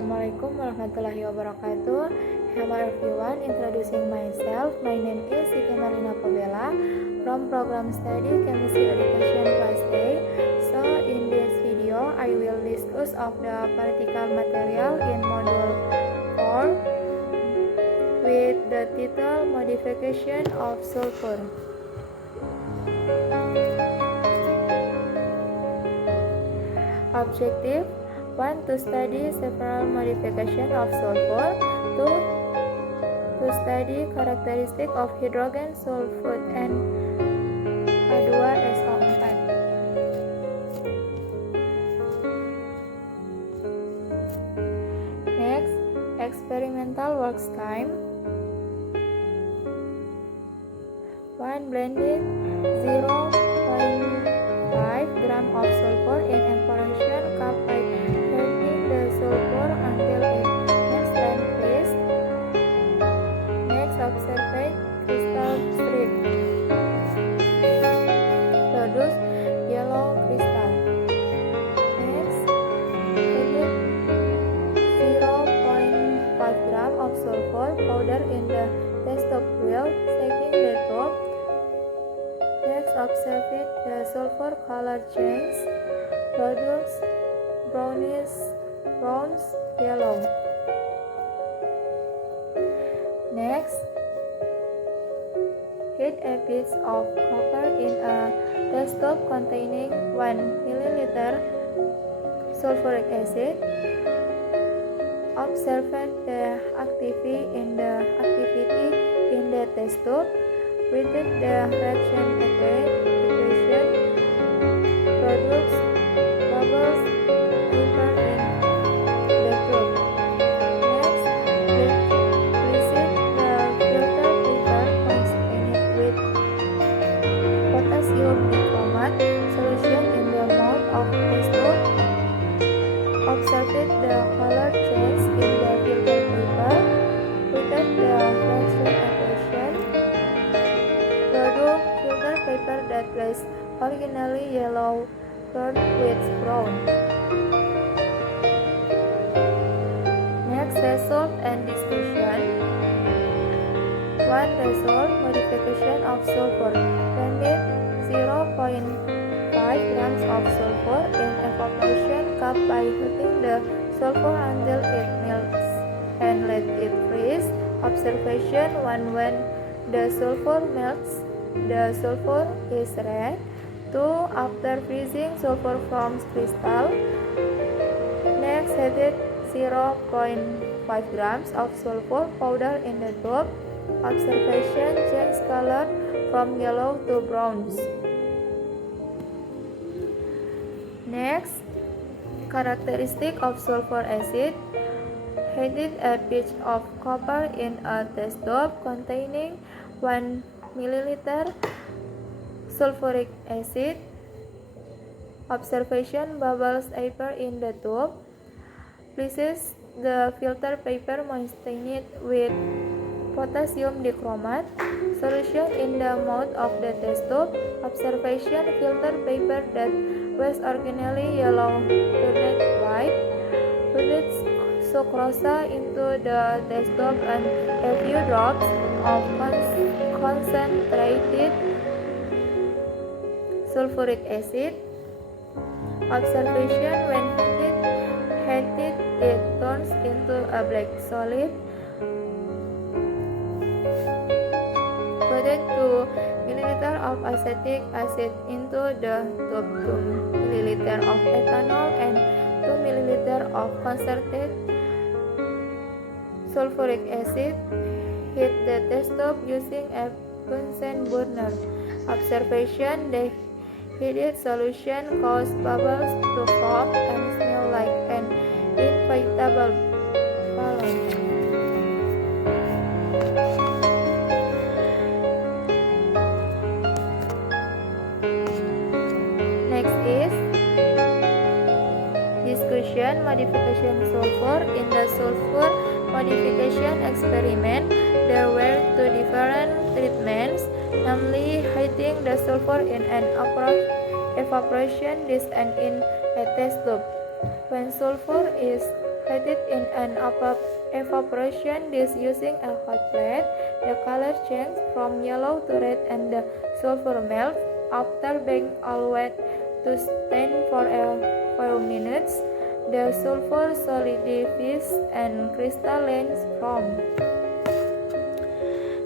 Assalamualaikum warahmatullahi wabarakatuh. Hello everyone, introducing myself. My name is Siti Marina Pobela from Program Study Chemistry Education Class A. So in this video, I will discuss of the particle material in module 4 with the title Modification of Sulfur. Objective 1. To study several modifications of sulfur. 2. To study characteristic of hydrogen sulfide and H2SO4. Next, experimental work time. 1. Blended 0.5 gram of sulfur in evaporation cup by heating the sulfur until it melts and freezes. Next, observe crystal strip. Produce yellow crystal. Next, heat 0.5 gram of sulfur powder in the test tube while shaking the tube. Next, observe the sulfur color change. Produce brownish yellow. Next, heat a piece of copper in a test tube containing 1 ml sulfuric acid. Observe the activity in the test tube. Repeat the reaction equation. Produce bubbles vapor in the tube. Next, place the filter paper moistened with potassium bichromate solution in the mouth of test tube. Observe the color change in the filter paper. Repeat the reaction equation. Produce filter paper that was originally yellow turned with brown. Next, result and discussion. 1. Result: modification of sulfur. Blended 0.5 grams of sulfur in evaporation cup by heating the sulfur until it melts and let it freeze. Observation 1. When the sulfur melts, the sulfur is red. 2. After freezing, sulfur forms crystal. Next, heated 0.5 grams of sulfur powder in the tube. Observation: change color from yellow to brown. Next, characteristic of sulfur acid. Heated a piece of copper in a test tube containing 1 ml sulfuric acid. Observation: bubbles appear in the tube. Places the filter paper moistened with potassium dichromate solution in the mouth of the test tube. Observation: filter paper that was originally yellow turned white. Put sucrose into the test tube and a few drops of concentrated sulfuric acid. Observation: when heated, it turns into a black solid. Put 2 ml of acetic acid into the tube, 2 ml of ethanol and 2 ml of concentrated sulfuric acid. Heat the test tube using a Bunsen burner. Observation: the heated solution causes bubbles to form and smell like an inflatable balloon. Next is discussion modification sulfur. In the sulfur modification experiment, there were 2 different treatments, namely heating the sulfur in an evaporation dish and in a test tube. When sulfur is heated in an evaporation dish using a hot plate, the color changes from yellow to red and the sulfur melts. After being allowed to stand for a few minutes, the sulfur solidifies and crystallizes from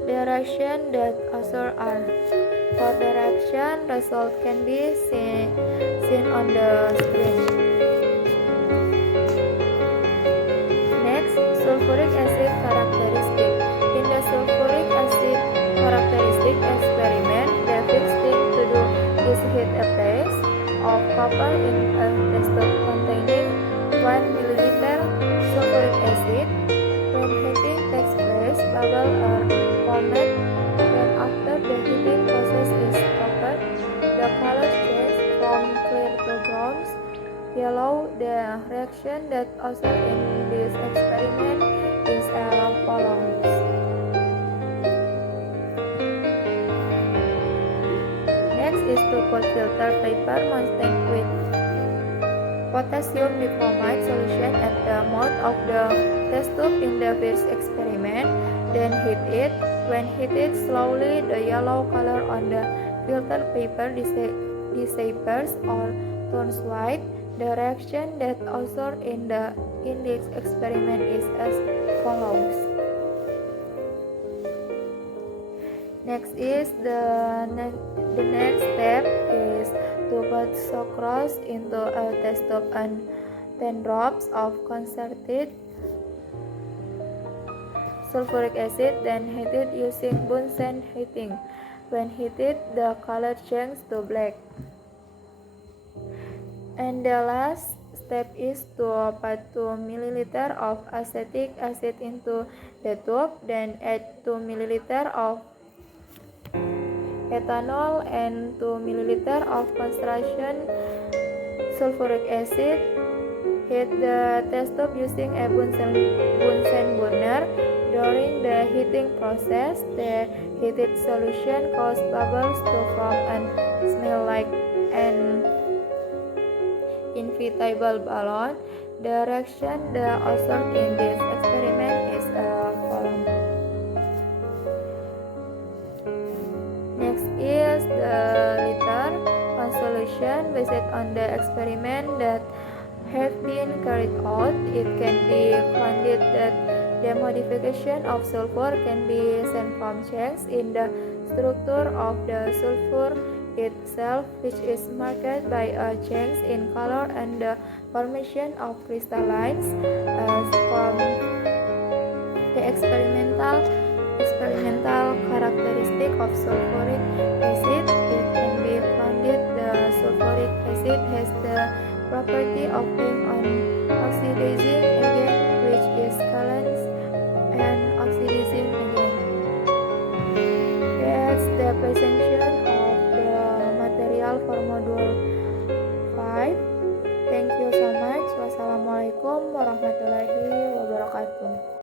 the reaction that occurs are. For the reaction, result can be seen on the screen. Next, sulfuric acid characteristic. In the sulfuric acid characteristic experiment, the first thing to do is heat a piece of copper in a test tube containing 1 ml sulfuric acid. When heating takes place, bubbles are formed. When after the heating process is over, the color changes from clear to bronze yellow. The reaction that occurs in this experiment is as follows. Next is to put filter paper moistened with potassium dichromate solution at the mouth of the test tube in the first experiment, then heat it. When heated slowly, the yellow color on the filter paper disappears or turns white. The reaction that occurs in this experiment is as follows. Next is the next step is to put sucrose into a test tube and 10 drops of concentrated sulfuric acid, then heated using Bunsen heating. When heated, the color changes to black. And the last step is to put 2 ml of acetic acid into the tube, then add 2 ml of ethanol and 2 ml of concentration sulfuric acid. Heat the test tube using a Bunsen burner. During the heating process, the heated solution causes bubbles to form and smell like an inflatable balloon. The reaction that occurs in this experiment is a column. Next is the liter solution based on the experiment that have been carried out. It can be concluded that the modification of sulfur can be seen from change in the structure of the sulfur itself, which is marked by a change in color and the formation of crystallines. From the experimental characteristic of sulfuric acid, it can be concluded the sulfuric acid has the property of being oxidizing